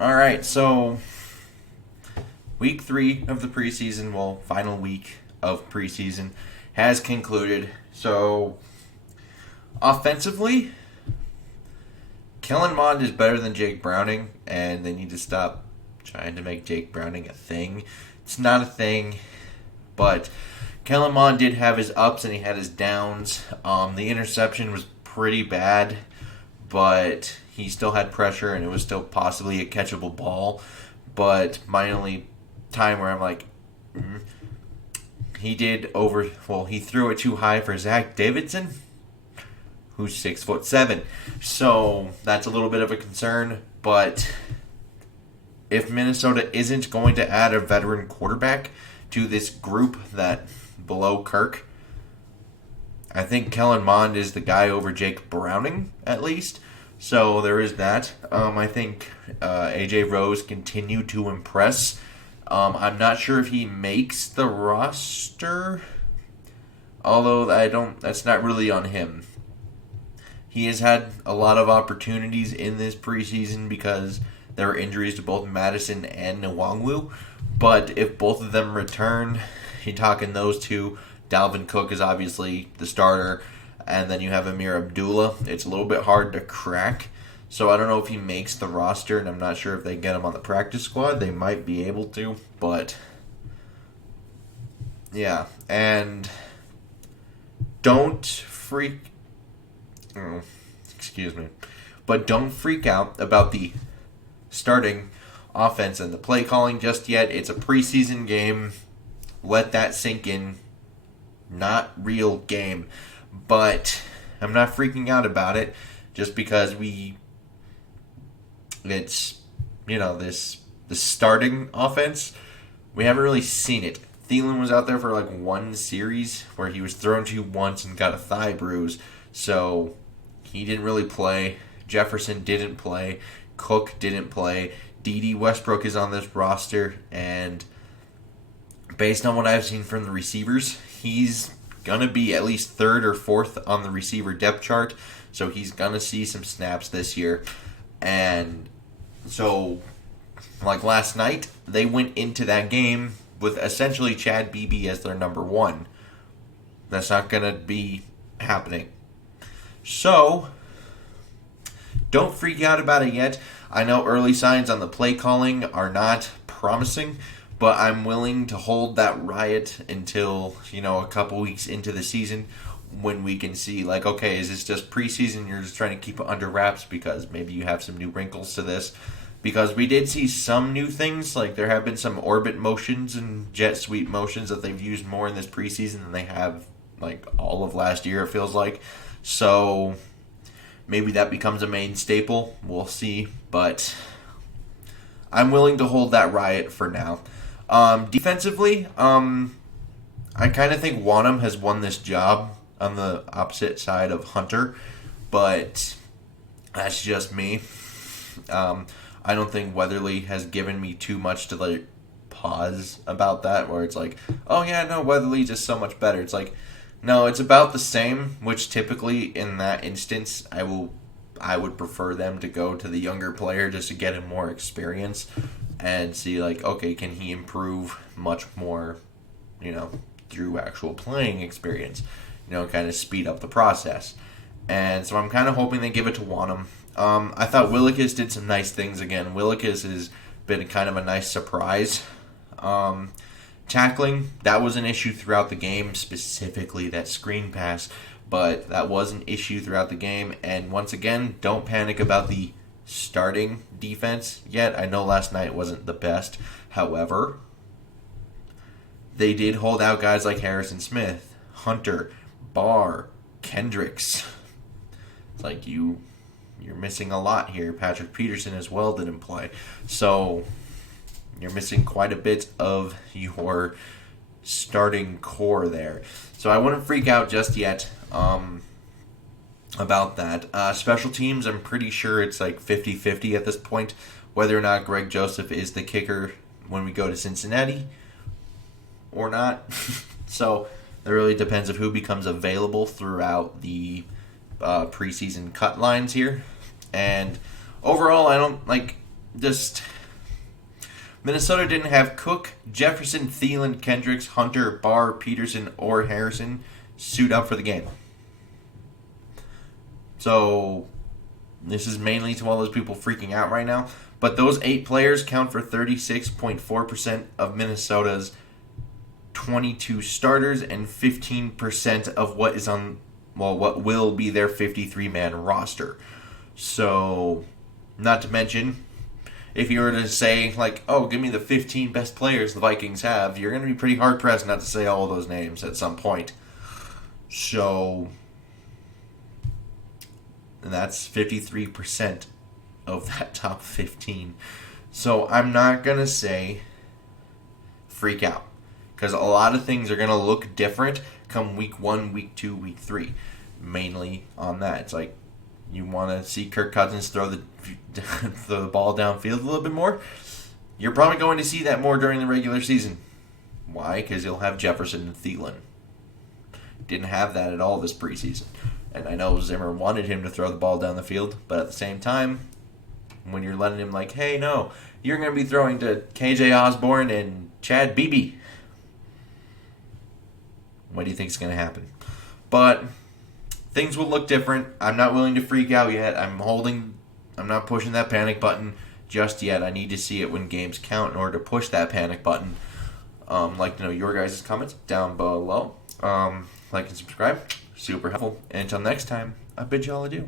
All right, so week 3 of the preseason, well, final week of preseason has concluded. So offensively, Kellen Mond is better than Jake Browning, and they need to stop trying to make Jake Browning a thing. It's not a thing, but Kellen Mond did have his ups and he had his downs. The interception was pretty bad, but he still had pressure and it was still possibly a catchable ball. But my only time where I'm like, he threw it too high for Zach Davidson, who's 6'7". So that's a little bit of a concern. But if Minnesota isn't going to add a veteran quarterback to this group that below Kirk, I think Kellen Mond is the guy over Jake Browning, at least. So there is that. I think AJ Rose continued to impress. I'm not sure if he makes the roster, although that's not really on him. He has had a lot of opportunities in this preseason because there were injuries to both Madison and Nwangwu. But if both of them return, you're talking those two. Dalvin Cook is obviously the starter, and then you have Amir Abdullah. It's a little bit hard to crack. So I don't know if he makes the roster, and I'm not sure if they get him on the practice squad. They might be able to, but yeah. And don't freak... excuse me. But don't freak out about the starting offense and the play calling just yet. It's a preseason game. Let that sink in. Not real game. But I'm not freaking out about it just because it's, the starting offense, we haven't really seen it. Thielen was out there for like one series where he was thrown to once and got a thigh bruise. So he didn't really play. Jefferson didn't play. Cook didn't play. D.D. Westbrook is on this roster, and based on what I've seen from the receivers, he's going to be at least third or fourth on the receiver depth chart, so he's going to see some snaps this year. And so, like last night, they went into that game with essentially Chad Beebe as their number one. That's not going to be happening. So, don't freak out about it yet. I know early signs on the play calling are not promising, but I'm willing to hold that riot until, a couple weeks into the season when we can see, like, okay, is this just preseason? You're just trying to keep it under wraps because maybe you have some new wrinkles to this. Because we did see some new things, like there have been some orbit motions and jet sweep motions that they've used more in this preseason than they have, like, all of last year, it feels like. So maybe that becomes a main staple. We'll see. But I'm willing to hold that riot for now. Defensively, I kind of think Wanham has won this job on the opposite side of Hunter, but that's just me. I don't think Weatherly has given me too much to pause about that, where it's like, oh yeah, no, Weatherly's just so much better. It's like, no, it's about the same, which typically in that instance I would prefer them to go to the younger player just to get him more experience and see, like, okay, can he improve much more, through actual playing experience, kind of speed up the process. And so I'm kind of hoping they give it to Wanham. I thought Willikis did some nice things again. Willikis has been kind of a nice surprise. Tackling, that was an issue throughout the game, specifically that screen pass, but that was an issue throughout the game. And once again, don't panic about the starting defense yet. I know last night wasn't the best. However, they did hold out guys like Harrison Smith, Hunter, Barr, Kendricks. It's like you're missing a lot here. Patrick Peterson as well didn't play. So you're missing quite a bit of your starting core there. So I wouldn't freak out just yet about that. Special teams, I'm pretty sure it's like 50-50 at this point, whether or not Greg Joseph is the kicker when we go to Cincinnati or not. So it really depends of who becomes available throughout the preseason cut lines here. And overall, I don't just Minnesota didn't have Cook, Jefferson, Thielen, Kendricks, Hunter, Barr, Peterson, or Harrison suit up for the game. So this is mainly to all those people freaking out right now. But those 8 players count for 36.4% of Minnesota's 22 starters and 15% of what is on, what will be their 53-man roster. So, not to mention, if you were to say, like, oh, give me the 15 best players the Vikings have, you're going to be pretty hard-pressed not to say all of those names at some point. So, and that's 53% of that top 15. So, I'm not going to say freak out, because a lot of things are going to look different come week 1, week 2, week 3. Mainly on that. It's like, you want to see Kirk Cousins throw the ball downfield a little bit more? You're probably going to see that more during the regular season. Why? Because you'll have Jefferson and Thielen. Didn't have that at all this preseason. And I know Zimmer wanted him to throw the ball down the field, but at the same time, when you're letting him like, hey, no, you're going to be throwing to KJ Osborne and Chad Beebe. What do you think is going to happen? But things will look different. I'm not willing to freak out yet. I'm not pushing that panic button just yet. I need to see it when games count in order to push that panic button. Like to know your guys' comments down below. Like and subscribe. Super helpful. And until next time, I bid y'all adieu.